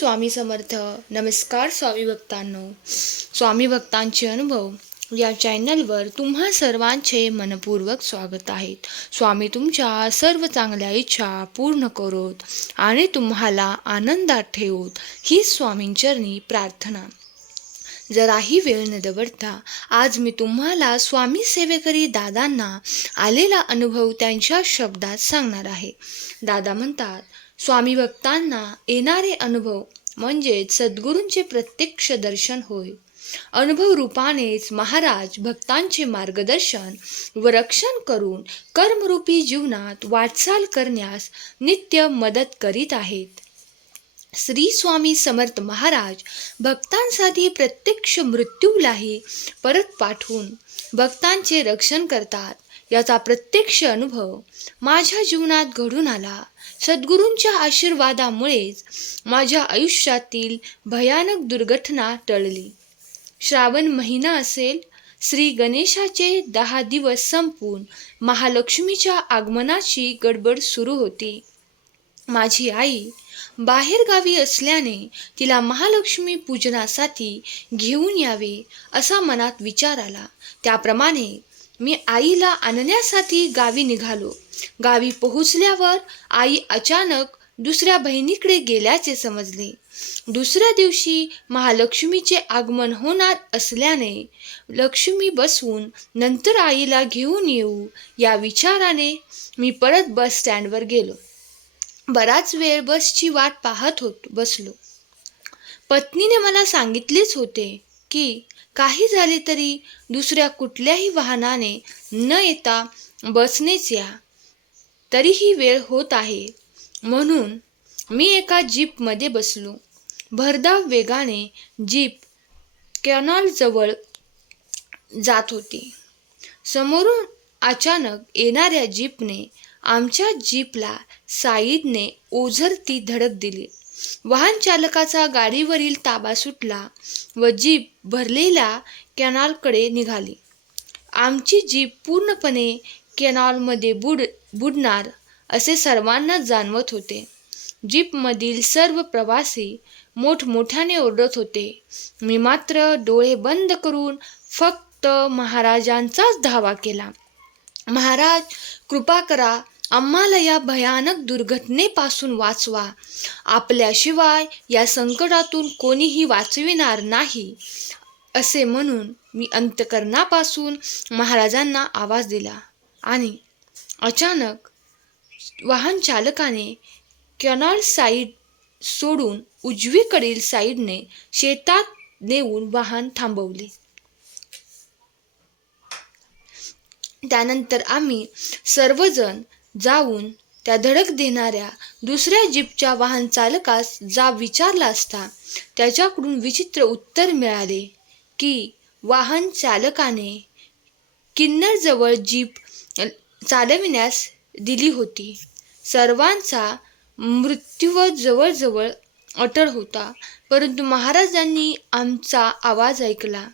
स्वामी समर्थ. नमस्कार स्वामी भक्तांनो. स्वामी भक्तांचे अनुभव या चॅनलवर तुम्हा सर्वांचे मनपूर्वक स्वागत आहे. स्वामी तुमच्या सर्व चांगल्या इच्छा पूर्ण करोत आणि तुम्हाला आनंदात ठेवोत ही स्वामींचरणी प्रार्थना. जराही वेळ न दवडता आज मी तुम्हाला स्वामी सेवेकरी दादांना आलेला अनुभव त्यांच्या शब्दात सांगणार आहे. दादा म्हणतात, स्वामी भक्तांना येणारे अनुभव म्हणजेच सद्गुरूंचे प्रत्यक्ष दर्शन होय. अनुभव रूपानेच महाराज भक्तांचे मार्गदर्शन व रक्षण करून कर्मरूपी जीवनात वाटचाल करण्यास नित्य मदत करीत आहेत. श्री स्वामी समर्थ महाराज भक्तांसाठी प्रत्यक्ष मृत्यूलाही परत पाठवून भक्तांचे रक्षण करतात. याचा प्रत्यक्ष अनुभव माझ्या जीवनात घडून आला. सद्गुरूंच्या आशीर्वादामुळेच माझ्या आयुष्यातील भयानक दुर्घटना टळली. श्रावण महिना असेल. श्री गणेशाचे 10 दिवस संपून महालक्ष्मीच्या आगमनाची गडबड सुरू होती. माझी आई बाहेरगावी असल्याने तिला महालक्ष्मी पूजनासाठी घेऊन यावे असा मनात विचार आला. त्याप्रमाणे मी आईला आणण्यासाठी गावी निघालो. गावी पोहोचल्यावर आई अचानक दुसऱ्या बहिणीकडे गेल्याचे समजले. दुसऱ्या दिवशी महालक्ष्मीचे आगमन होणार असल्याने लक्ष्मी बसवून नंतर आईला घेऊन येऊ या विचाराने मी परत बस स्टँडवर गेलो. बराच वेळ बसची वाट पाहत बसलो. पत्नीने मला सांगितलेच होते की काही झाले तरी दुसऱ्या कुठल्याही वाहनाने न येता बसनेच या. तरीही वेळ होत आहे म्हणून मी एका जीपमध्ये बसलो. भरधाव वेगाने जीप कॅनॉलजवळ जात होती. समोरून अचानक येणाऱ्या जीपने आमच्या जीपला साईडने ओझरती धडक दिली. वाहन चालकाचा गाडीवरील ताबा सुटला व जीप भरलेल्या कॅनॉलकडे निघाली. आमची जीप पूर्णपणे कॅनॉलमध्ये बुडणार असे सर्वांना जाणवत होते. जीपमधील सर्व प्रवासी मोठमोठ्याने ओरडत होते. मी मात्र डोळे बंद करून फक्त महाराजांचाच धावा केला. महाराज, कृपा करा, आम्हाला या भयानक दुर्घटनेपासून वाचवा. आपल्याशिवाय या संकटातून कोणीही वाचविणार नाही असे म्हणून मी अंतःकरणापासून महाराजांना आवाज दिला. आणि अचानक वाहन चालकाने कॅनॉल साईड सोडून उजवीकडील साईडने शेतात नेऊन वाहन थांबवले. त्यानंतर आम्ही सर्वजण जाऊन त्या धडक देणाऱ्या दुसऱ्या जीपच्या वाहन चालकास जाब विचारला असता त्याच्याकडून विचित्र उत्तर मिळाले की वाहन चालकाने किन्नरजवळ जीप चालविण्यास दिली होती. सर्वांचा मृत्यू जवळजवळ अटळ होता, परंतु महाराजांनी आमचा आवाज ऐकला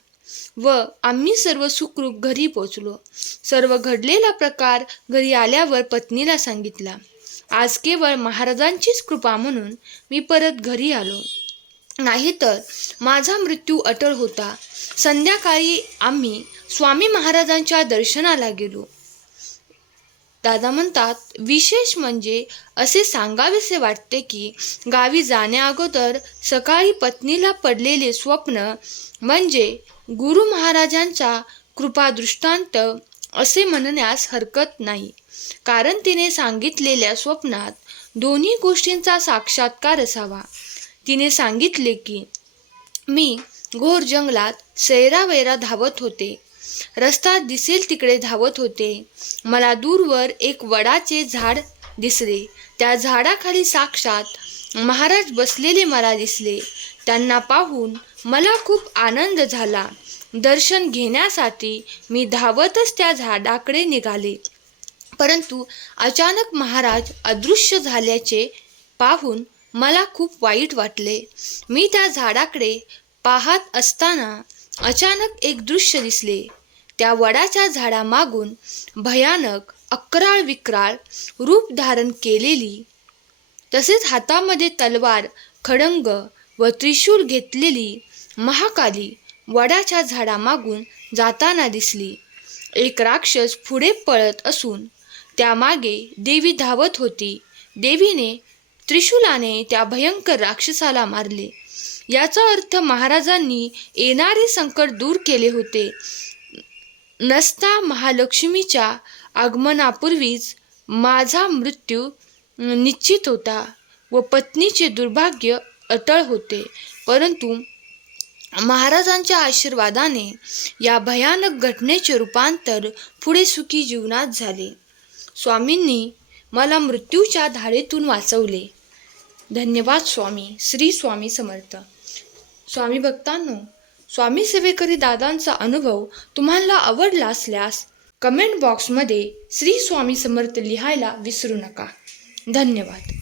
व आम्ही सर्व सुखरूप घरी पोचलो. सर्व घडलेला प्रकार घरी आल्यावर पत्नीला सांगितला. आज केवळ महाराजांचीच कृपा म्हणून मी परत घरी आलो, नाहीतर माझा मृत्यू अटळ होता. संध्याकाळी आम्ही स्वामी महाराजांच्या दर्शनाला गेलो. दादा म्हणतात, विशेष म्हणजे असे सांगावेसे वाटते की गावी जाण्याअगोदर सकाळी पत्नीला पडलेले स्वप्न म्हणजे गुरु महाराजांचा कृपादृष्टांत असे म्हणण्यास हरकत नाही. कारण तिने सांगितलेल्या स्वप्नात दोन्ही गोष्टींचा साक्षात्कार असावा. तिने सांगितले की मी घोर जंगलात सैरावैरा धावत होते. रस्ता दिसेल तिकडे धावत होते. मला दूरवर एक वडाचे झाड दिसले. त्या झाडाखाली साक्षात महाराज बसलेले मला दिसले. त्यांना पाहून मला खूप आनंद झाला. दर्शन घेण्यासाठी मी धावतच त्या झाडाकडे निघाले, परंतु अचानक महाराज अदृश्य झाल्याचे पाहून मला खूप वाईट वाटले. मी त्या झाडाकडे पाहत असताना अचानक एक दृश्य दिसले. त्या वडाच्या झाडामागून भयानक अक्राळ विक्राळ रूप धारण केलेली, तसेच हातामध्ये तलवार खडंग व त्रिशूल घेतलेली महाकाली वडाच्या झाडामागून जाताना दिसली. एक राक्षस पुढे पळत असून त्यामागे देवी धावत होती. देवीने त्रिशूलाने त्या भयंकर राक्षसाला मारले. याचा अर्थ महाराजांनी येणारे संकट दूर केले होते. नसता महालक्ष्मीच्या आगमनापूर्वीच माझा मृत्यू निश्चित होता व पत्नीचे दुर्भाग्य अटळ होते. परंतु महाराजांच्या आशीर्वादाने या भयानक घटनेचे रूपांतर पुढे सुखी जीवनात झाले. स्वामींनी मला मृत्यूच्या धाडेतून वाचवले. धन्यवाद स्वामी. श्री स्वामी समर्थ. स्वामी भक्तांनो, स्वामी सेवेकरी दादांचा अनुभव तुम्हाला आवडला असल्यास कमेंट बॉक्समध्ये श्री स्वामी समर्थ लिहायला विसरू नका. धन्यवाद.